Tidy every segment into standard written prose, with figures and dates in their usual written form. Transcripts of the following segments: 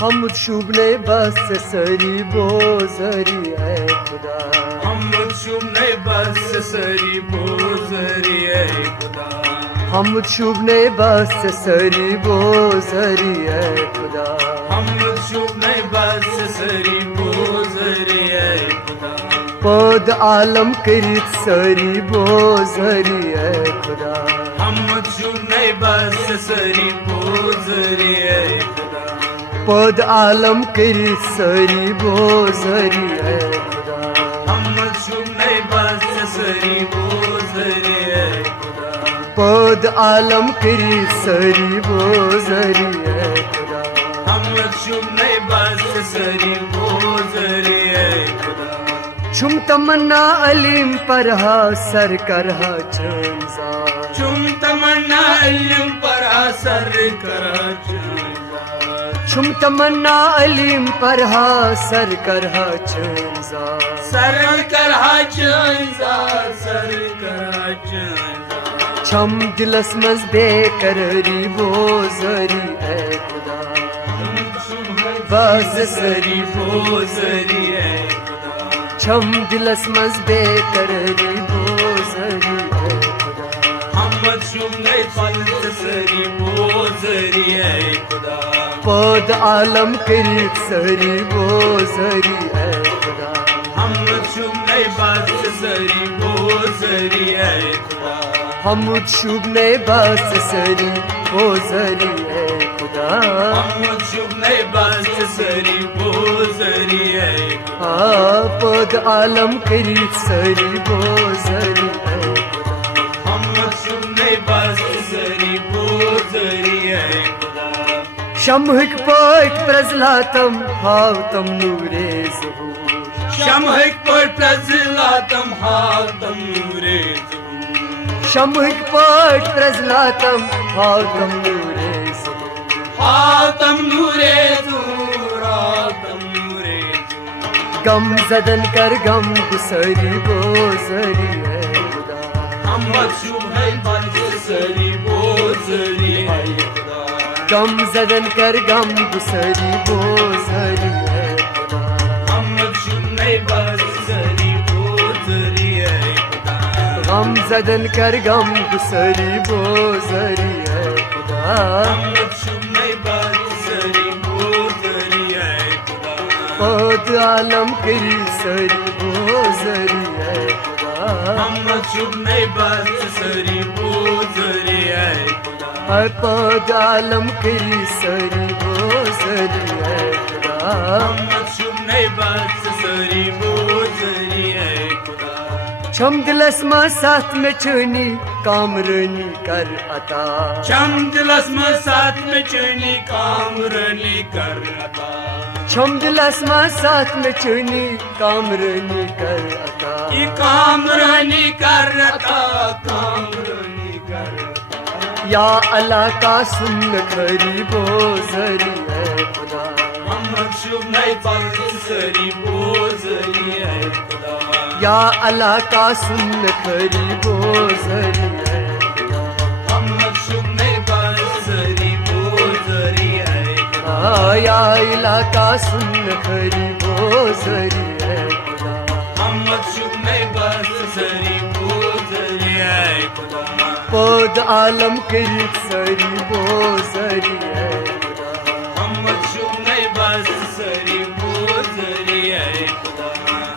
हम शुभने बस सरी बोजरी है खुदा, हम शुभने बस सरी बोजरी है खुदा, हम शुभने बस सरी बोजरी है खुदा, हम शुभने बस सरी बोजरी है खुदा, पद आलम करीत सरी बोजरी है खुदा, हम शुभने बस सरी बोजरी है खुदा, पद आलम करीत सरी बोजरी है खुदा, हम शुभने बस सरी बोजरी है खुदा, पद आलम करीत सरी बोजरी है खुदा, हम शुभने बस सरी बोजरी है खुदा, चुम तमन्ना अलीम परहा सर करहा चंजा, चुम तमन्ना इल्म पर असर करा चंदा, चुम तमन्ना अलीम परहा सर करहा चंजा, सर करा चंदा, सर करा चंदा, छम दिलस मज बेकरारी बोजरी है खुदा, बस सरी बोजरी है खुदा, छम दिलस मज बेकरारी बोजरी है खुदा, हम शुभने बस सरी बोजरी है खुदा, पद आलम करीब सरी बोजरी है खुदा, हम शुभने बस सरी बोजरी है खुदा, हम शुभने बस सरी बोजरी है खुदा, हम शुभने बस सरी बोजरी है खुदा, पद आलम करीब सरी बोजरी है खुदा, हम शुभने बस सरी बोजरी है खुदा, शमहिक पोट प्रजलातम हावतम नूरे ज़हूर, शमहिक पर प्रजलातम हातम नूरे ज़हूर, शमहिक पोट प्रजलातम हावतम नूरे ज़हूर, हातम नूरे ज़हूर, हातम नूरे ज़हूर, गम जदन कर गम गुसरी बोजरी है खुदा, हम शुभ है बस सरी बोजरी है खुदा, गम जदन कर गम गुसरी बोजरी है खुदा, हम शुभ नहीं बस सरी बोजरी है खुदा, गम जदन कर गम गुसरी बोजरी है खुदा, हम शुभ नहीं बस सरी बोजरी है खुदा, पद आलम करी सरी बोजरी है खुदा, हम शुभ नहीं बस सरी बोजरी है खुदा, पद आलम करी सरी बोजरी है खुदा, हम शुभ नहीं बस सरी बोजरी है खुदा, छम दिलस मा साथ में चुनी कामरनी कर अता, छम दिलस में साथ में चैनी कामरनी कर अता, छम दिलस मा साथ में चुनी कामरनी कर अता, ये कामरनी कर अता, कामरनी कर अता, या अल्लाह का सुन खरी बोजरी है खुदा, हम शुभ नहीं बस सरी बोजरी है खुदा, या अल्लाह का सुन खरी बोजरी है खुदा, हम शुभ नहीं बस सरी बोजरी है खुदा, या अल्लाह का सुन खरी बोजरी है खुदा, हम शुभ नहीं बस सरी बोजरी है खुदा, पद आलम करी सरी बोजरी है खुदा, हम शुभ नहीं बस सरी बोजरी है खुदा,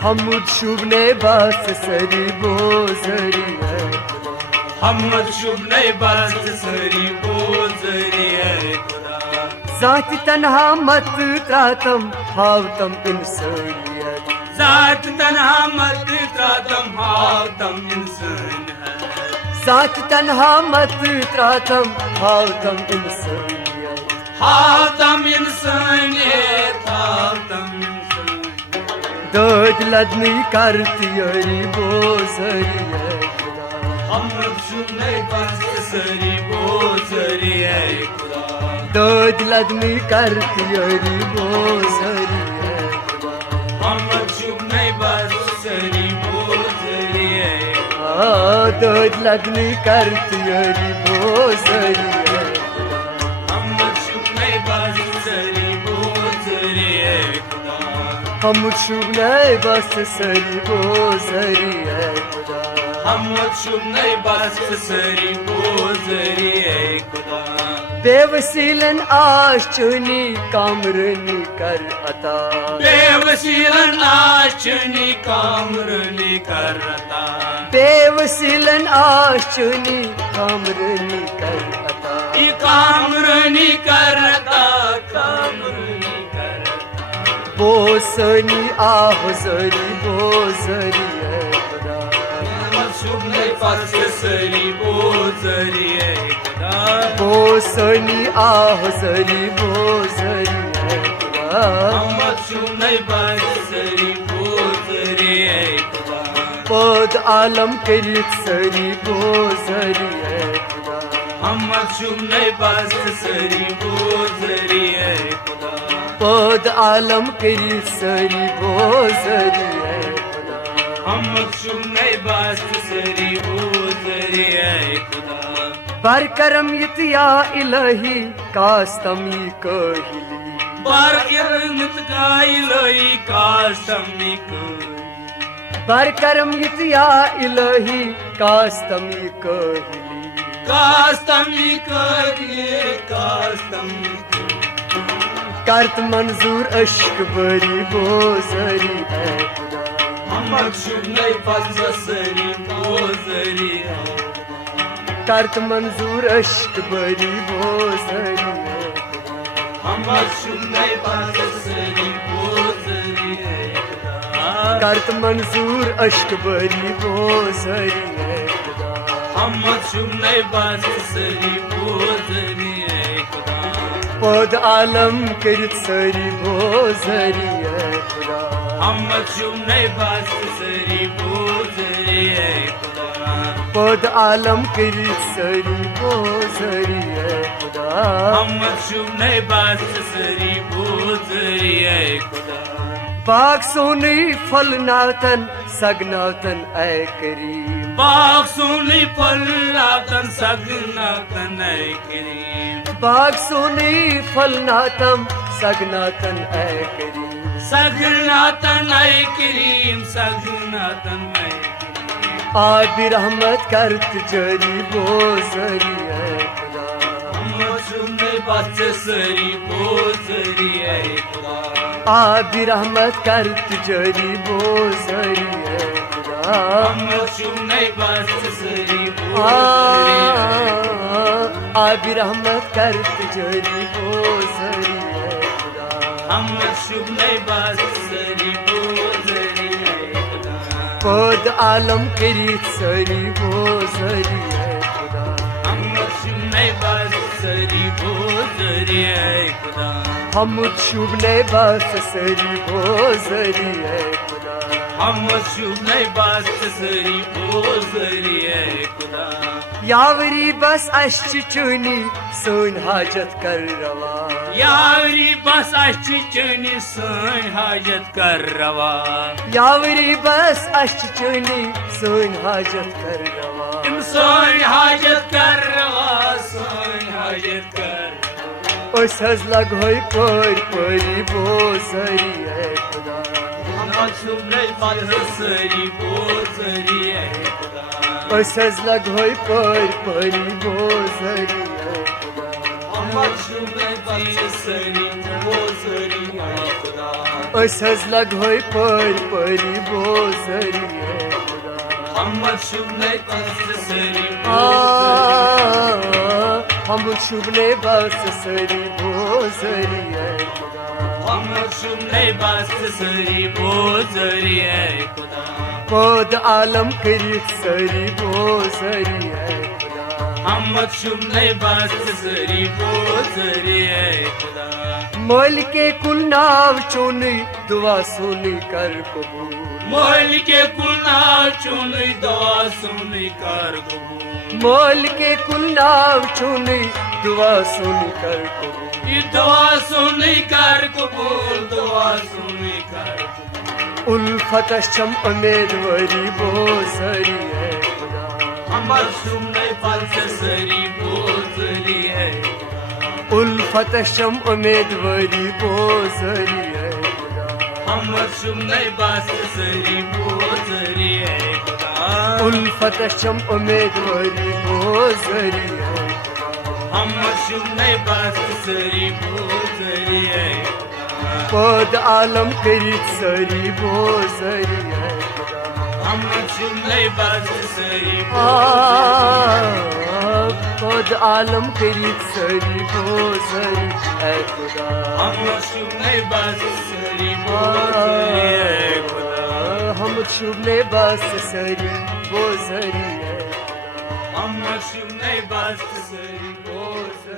हम शुभ ने बस सरी बोजरी है खुदा, हम शुभ नहीं बस सरी बोजरी है खुदा, जात तन्हा मत त्रातम हावतम इंसानियत, जात तन्हा मत त्रातम हातम इंसान है, जात तन्हा मत त्रातम हावतम इंसानियत, हातम इंसानियत, हातम इंसानियत, दर्द लदनी करती अरी बोजरी है खुदा, हम शुभ नहीं बस सरी बोजरी है खुदा, दर्द लदनी करती अरी बोजरी है खुदा, हम शुभ नहीं बस सरी बोजरी है, दर्द लगनी करती अरी बोजरी है खुदा, हम शुभ नहीं बस सरी बोजरी हम शुभने बस सरी बोजरी है खुदा हम शुभ नहीं बस सरी बोजरी है खुदा बेवसीलन आशुनी कामरनी कर अता बेवसीलन आशुनी कामरनी करता बेवसीलन आशुनी कामरनी कर अता कामरनी करता कामरनी करता बोसनी आहुजरी बोजरी है खुदा शुभ नहीं बस सरी बोजरी है खुदा बोसनी आहुजरी बोजरी है खुदा हम शुभ नहीं बस सरी बोजरी है खुदा पद आलम करित सरी बोजरी है खुदा हम शुभ नहीं बस सरी बोजरी है खुदा पद आलम करित सरी बोजरी है खुदा हम शुभ नहीं बस सरी बोजरी है खुदा बरकरम यतिया इलही कास्तमी कहिली बार किरमत गाई लोई काशमी बरकरम यतिया इलही कास्तमी कहिली कास्तमी करिए कास्तमी करत मंजूर अश्क बरी बोजरी है खुदा हम शुभ नहीं बस सरी बोजरी है करत मंजूर अश्क बरी बोजरी है खुदा हम शुभ नहीं बस सरी बोजरी है खुदा करत मंजूर अश्क बरी बोजरी है खुदा हम शुभ नहीं बस सरी बोजरी है खुदा पद आलम करित सरी बोजरी है खुदा हम शुभ नहीं बस सरी बोजरी है खुदा पद आलम करित सरी बोजरी है खुदा हम शुभ नहीं बस सरी बोजरी है खुदा बाग सोनी फल नातन सगनातन ऐ करीम बाग सोनी फल्लातन सगनातन ऐ करीम बाग सोनी फल नातम सगनातन ऐ करीम सगनातन ऐ करीम सगनातन ऐ करीम आबि रहमत करत जरी बोजरी है खुदा हम शुभ नहीं बस सरी बोजरी है खुदा आबि रहमत करत जरी बोजरी है खुदा हम शुभ नहीं बस सरी बोजरी है आबि रहमत करत जरी बोजरी है खुदा हम शुभ नहीं बस सरी बोजरी है खुदा पद आलम करित सरी बोजरी है खुदा हम शुभ नहीं बस सरी बोजरी है खुदा हम शुभ ने बस सरी बोजरी है खुदा हम शुभ नहीं बस सरी बोजरी है खुदा यावरी बस अश्च चुनी सोन हाजत कर रवा यावरी बस अच्छी चुनी सोन हाजत कर रवा यावरी बस अश्च चुनी सोन हाजत कर रवा सोन हाजत कर रवा सोन हाजत कर उस हजला घोई पर परी बोजरी है खुदा हम शुभ नहीं बस सरी बोजरी है खुदा उस हजला घोई पर परी बोजरी है खुदा हम शुभ नहीं बस सरी बोजरी है खुदा उस हजला घोई पर परी बोजरी है खुदा हम शुभ नहीं बस सरी हम शुभ ने बस सरी बोजरी है खुदा हम शुभ नहीं बस सरी बोजरी है खुदा पद आलम करित सरी बोजरी है खुदा हम शुभ नहीं बस सरी बोजरी है खुदा मोल के कुल नाव चुनी दुआ सुनी कर कबूल मोल के कुनाल चुनी दवा सुनी कर कबूल मोल के कुल नाव चुनी दुआ सुनी कर कबूल ये दवा सुनी कर कबूल दवा सुनी कर कबूल उल्फत शम उम्मीदवारी बोजरी है खुदा हम शुभ नहीं बस सरी बोजरी है खुदा उल्फत शम उम्मीदवारी बोजरी है खुदा हम शुमनै बस सरी बोझरी है खुदा उल्फतशम उम्मीदवारी बोझरी है हम शुमनै बस सरी बोझरी है खुदा पद आलम करित सरी बोझरी है हम शुमनै बस सरी पद आलम करित सरी बोझरी है खुदा हम शुमनै बस सरी बोझरी है खुदा हम शुमनै बस सरी बोझरी है हम शुमनै बस सरी बोझरी